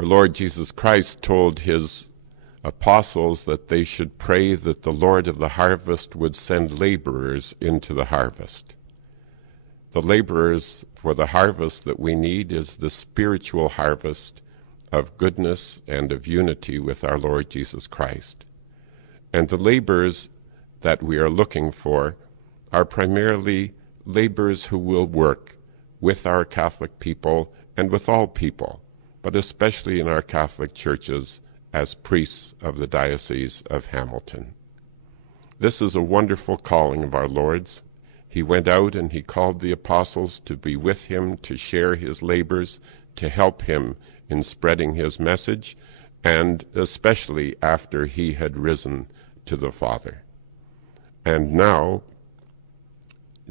Our Lord Jesus Christ told his apostles that they should pray that the Lord of the harvest would send laborers into the harvest. The laborers for the harvest that we need is the spiritual harvest of goodness and of unity with our Lord Jesus Christ. And the laborers that we are looking for are primarily laborers who will work with our Catholic people and with all people, but especially in our Catholic churches as priests of the Diocese of Hamilton. This is a wonderful calling of our Lord's. He went out and he called the apostles to be with him, to share his labors, to help him in spreading his message, and especially after he had risen to the Father. And now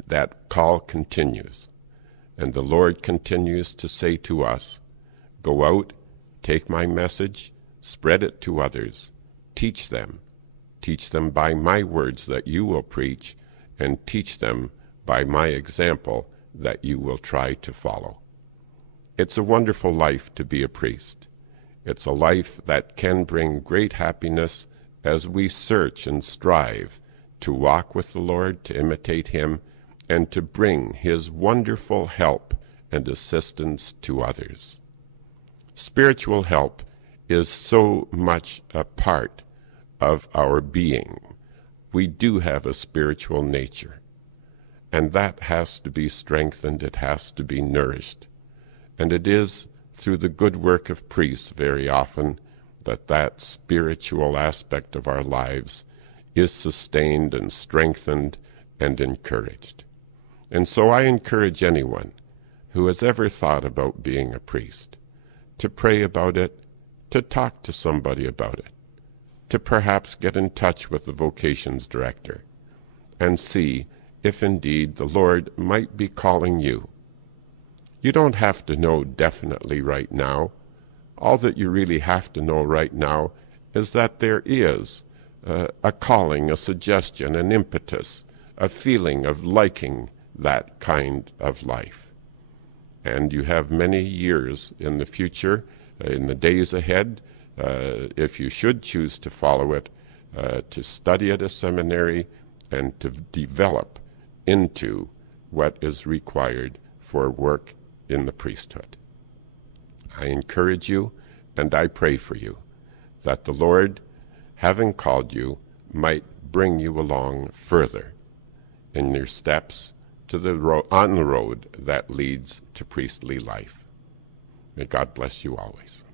that call continues, and the Lord continues to say to us, go out, take my message, spread it to others, teach them by my words that you will preach, and teach them by my example that you will try to follow. It's a wonderful life to be a priest. It's a life that can bring great happiness as we search and strive to walk with the Lord, to imitate him, and to bring his wonderful help and assistance to others. Spiritual help is so much a part of our being. We do have a spiritual nature, and that has to be strengthened, it has to be nourished. And it is through the good work of priests very often that spiritual aspect of our lives is sustained and strengthened and encouraged. And so I encourage anyone who has ever thought about being a priest to pray about it, to talk to somebody about it, to perhaps get in touch with the Vocations director and see if indeed the Lord might be calling you. You don't have to know definitely right now. All that you really have to know right now is that there is a calling, a suggestion, an impetus, a feeling of liking that kind of life. And you have many years in the future, in the days ahead, if you should choose to follow it, to study at a seminary and to develop into what is required for work in the priesthood. I encourage you and I pray for you that the Lord, having called you, might bring you along further in your steps to on the road that leads to priestly life. May God bless you always.